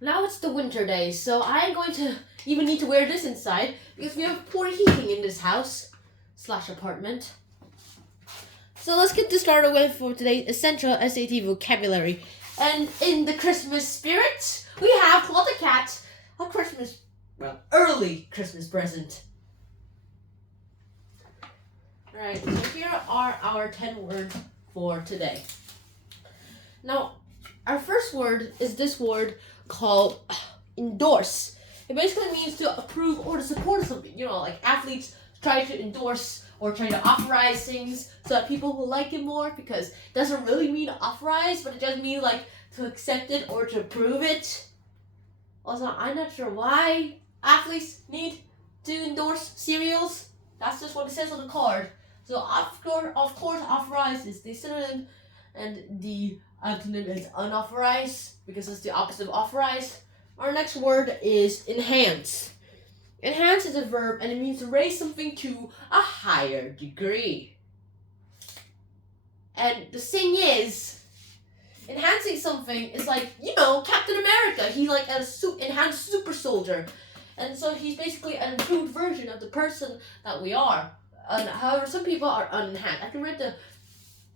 Now it's the winter days, so I'm going to even need to wear this inside because we have poor heating in this house / apartment. So let's get this started with for today's essential SAT vocabulary. And in the Christmas spirit, we have Claude the Cat, early Christmas present. Alright, so here are our 10 words for today. Now, our first word is this word called endorse. It basically means to approve or to support something. Like athletes try to endorse or try to authorize things so that people will like it more, because it doesn't really mean authorize, but it does mean like to accept it or to approve it. Also, I'm not sure why athletes need to endorse cereals. That's just what it says on the card. So of course, authorize is the synonym, and the antonym is unauthorized because it's the opposite of authorized. Our next word is enhance. Enhance is a verb, and it means to raise something to a higher degree. And the thing is, enhancing something is like, Captain America. He's like a enhanced super soldier. And so he's basically an improved version of the person that we are. However, some people are unenhanced. I can read the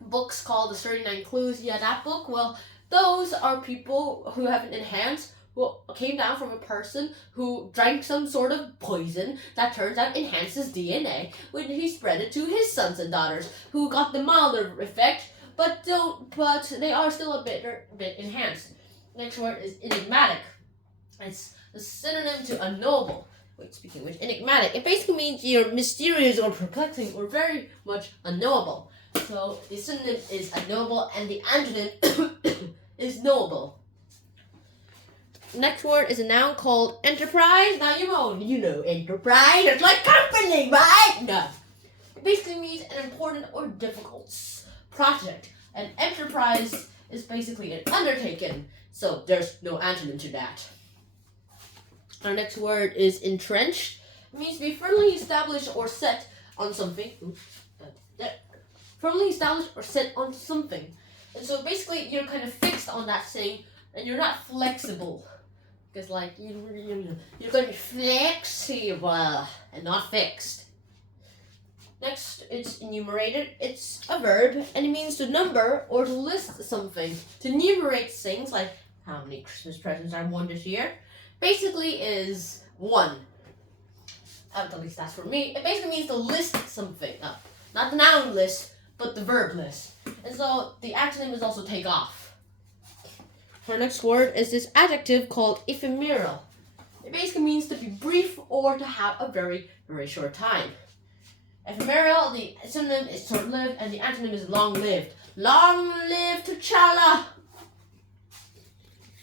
books called The 39 Clues. Yeah, that book. Well, those are people who have an enhanced, who came down from a person who drank some sort of poison that turns out enhances DNA when he spread it to his sons and daughters, who got the milder effect, but they are still a bit enhanced. Next word is enigmatic. It's a synonym to unknowable. Speaking of which, enigmatic, it basically means you're mysterious or perplexing or very much unknowable. So the synonym is unknowable, and the antonym is knowable. Next word is a noun called enterprise. Now you know enterprise. It's like company, right? No. It basically means an important or difficult project. An enterprise is basically an undertaking. So there's no antonym to that. Our next word is entrenched. It means to be firmly established or set on something. Firmly established or set on something. And so basically you're kind of fixed on that thing, and you're not flexible. Because you're going to be flexible and not fixed. Next, it's enumerated. It's a verb, and it means to number or to list something. To enumerate things, like how many Christmas presents I won this year, basically is 1. At least that's for me. It basically means to list something. Not the noun list, but the verb list. And so the antonym is also take off. Our next word is this adjective called ephemeral. It basically means to be brief or to have a very, very short time. Ephemeral, the synonym is short-lived, and the antonym is long-lived. Long live T'Challa!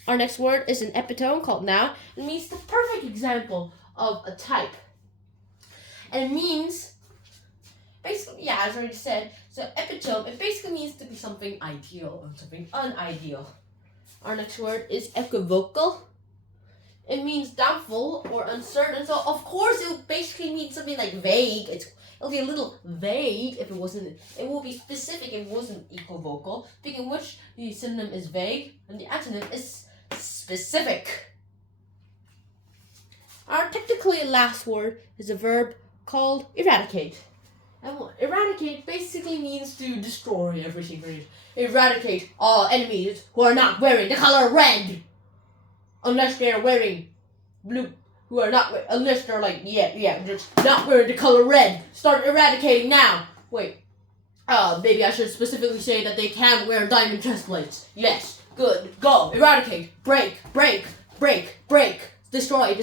Our next word is an epitome called noun. It means the perfect example of a type. And it means, basically, as I already said, so epitome, it basically means to be something ideal or something unideal. Our next word is equivocal. It means doubtful or uncertain. So of course it would basically mean something like vague. It'll be a little vague if it wasn't. It will be specific if it wasn't equivocal. Speaking of which, the synonym is vague and the antonym is specific. Our technically last word is a verb called eradicate. And eradicate basically means to destroy everything. Eradicate all enemies who are not wearing the color red. Unless they're wearing blue. Unless they're just not wearing the color red. Start eradicating now. Wait. Maybe I should specifically say that they can wear diamond chest plates. Yes. Good. Go. Eradicate. Break. Destroy.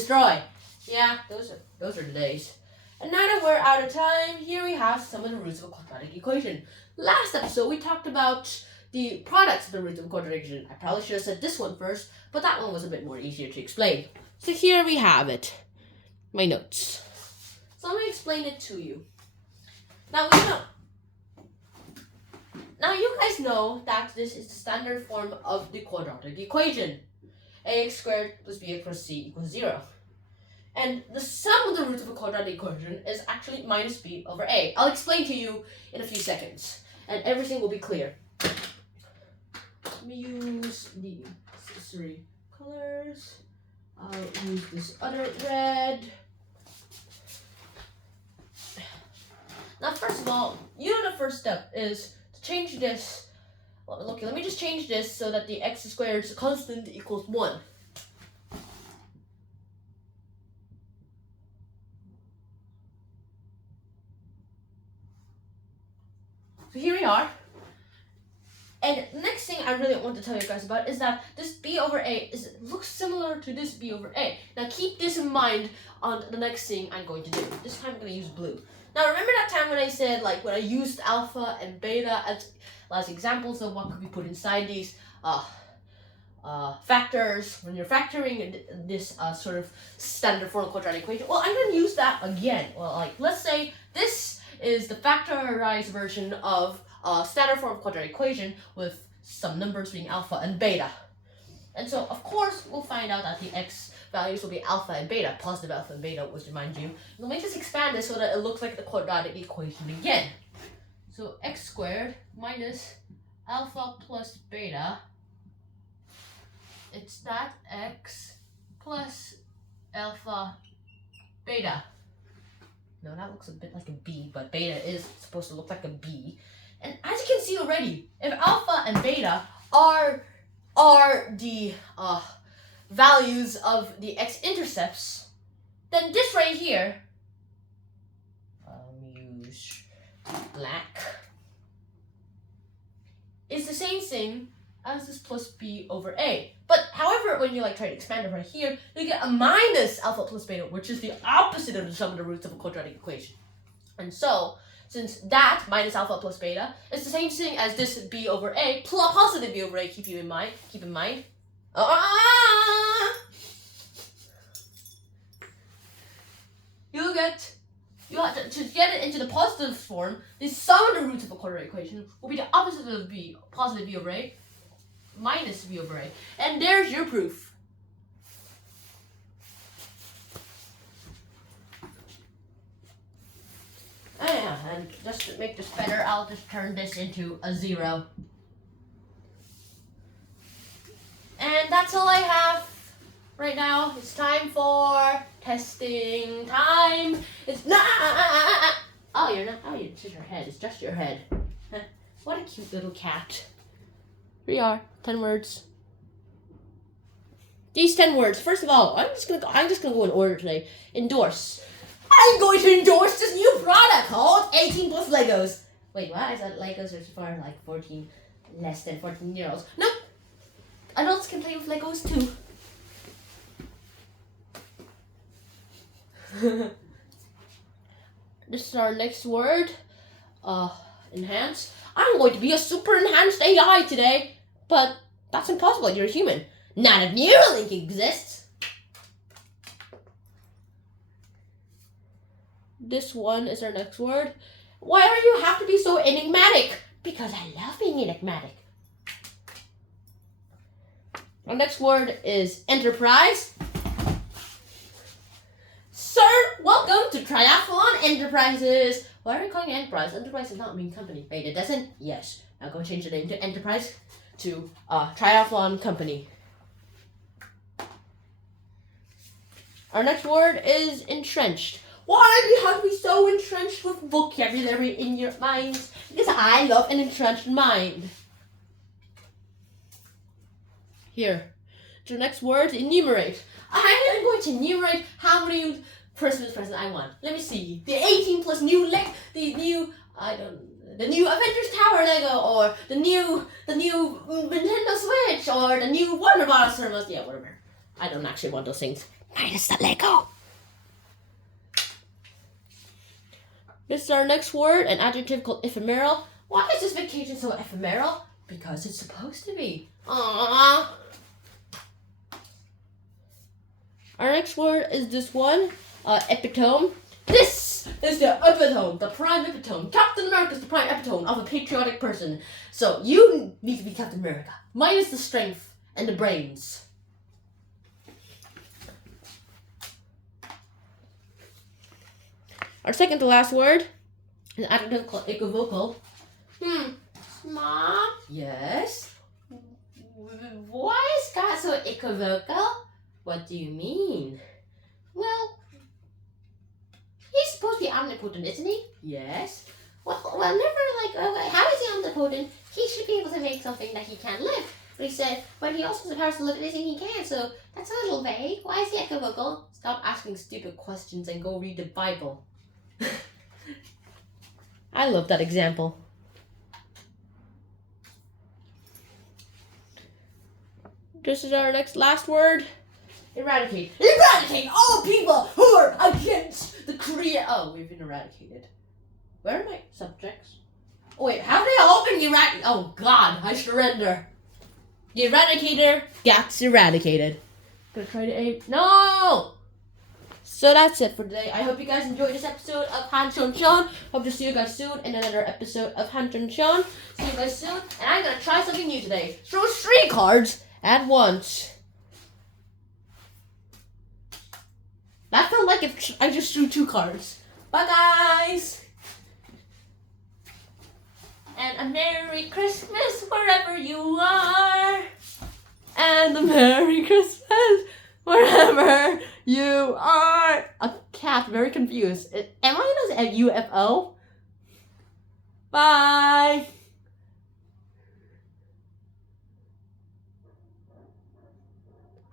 Yeah, those are the days. And now that we're out of time, here we have some of the roots of a quadratic equation. Last episode, we talked about the products of the roots of a quadratic equation. I probably should have said this one first, but that one was a bit more easier to explain. So here we have it. My notes. So let me explain it to you. Now you guys know that this is the standard form of the quadratic equation. Ax squared plus bx plus c equals 0. And the sum of the roots of a quadratic equation is actually minus b over a. I'll explain to you in a few seconds, and everything will be clear. Let me use the accessory colors. I'll use this other red. Now, first of all, the first step is to change this. Well, okay, let me just change this so that the x squared constant equals 1. So here we are. And the next thing I really want to tell you guys about is that this b over a looks similar to this b over a. Now keep this in mind on the next thing I'm going to do. This time I'm going to use blue. Now remember that time when I said, like, when I used alpha and beta as examples of what could be put inside these factors when you're factoring this sort of standard form quadratic equation? Well, I'm going to use that again. Well, like, let's say this is the factorized version of standard form quadratic equation with some numbers being alpha and beta. And so, of course, we'll find out that the x values will be alpha and beta, positive alpha and beta, which, mind you, we'll make this expand this so that it looks like the quadratic equation again. So x squared minus alpha plus beta, it's that x plus alpha beta. No, that looks a bit like a B, but beta is supposed to look like a B. And as you can see already, if alpha and beta are the values of the x-intercepts, then this right here, use black, is the same thing as this plus b over a. But however, when you try to expand it right here, you get a minus alpha plus beta, which is the opposite of the sum of the roots of a quadratic equation. And so, since that minus alpha plus beta is the same thing as this b over a plus positive b over a, keep in mind. You have to get it into the positive form, the sum of the roots of a quadratic equation will be the opposite of b, positive b over a, minus b over a. And there's your proof. And just to make this better, I'll just turn this into a 0. And that's all I have right now. It's time for testing time. It's not. Oh, you're not. Oh, it's just your head. It's just your head. What a cute little cat. Here we are. 10 words. These 10 words. First of all, I'm just gonna go in order today. Endorse. I'm going to endorse this new product called 18 plus Legos. Wait, what? I thought Legos are for like 14, less than 14-year-olds. Nope. Adults can play with Legos too. This is our next word. Enhance. I'm going to be a super enhanced AI today, but that's impossible. You're a human. Not if Neuralink exists. This one is our next word. Why do you have to be so enigmatic? Because I love being enigmatic. Our next word is enterprise. Sir, welcome to Triathlon Enterprises. Why are we calling it enterprise? Enterprise does not mean company. Wait, it doesn't? Yes. Now go change the name to enterprise to Triathlon Company. Our next word is entrenched. Why do you have to be so entrenched with vocabulary in your minds? Because I love an entrenched mind. Here. The next word, enumerate. I am going to enumerate how many Christmas presents I want. Let me see. The 18 plus new the new Avengers Tower Lego, or the new Nintendo Switch, or the new Warner Bros. Service. Yeah, whatever. I don't actually want those things. Minus the Lego. This is our next word, an adjective called ephemeral. Why is this vacation so ephemeral? Because it's supposed to be. Aww. Our next word is this one, epitome. This is the epitome, the prime epitome. Captain America is the prime epitome of a patriotic person. So you need to be Captain America, minus the strength and the brains. Our second to last word is an adjective called equivocal. Mom? Yes? Why is God so equivocal? What do you mean? Well, he's supposed to be omnipotent, isn't he? Yes. Well, how is he omnipotent? He should be able to make something that he can't lift. But he said, but he also has the powers to lift anything he can, so that's a little vague. Why is he equivocal? Stop asking stupid questions and go read the Bible. I love that example. This is our last word. Eradicate. Eradicate all people who are against the Korea. Oh, we've been eradicated. Where are my subjects? Oh wait, have they all been eradicated? Oh God, I surrender. The eradicator gets eradicated. Gonna try to aim. No! So that's it for today. I hope you guys enjoyed this episode of Hanchon Sean. Hope to see you guys soon in another episode of Hanchon Sean. See you guys soon. And I'm gonna try something new today. Throw 3 cards at once. That felt like if I just threw 2 cards. Bye guys! And a Merry Christmas wherever you are. And a Merry Christmas wherever you are. A cat, very confused. Am I a UFO? Bye.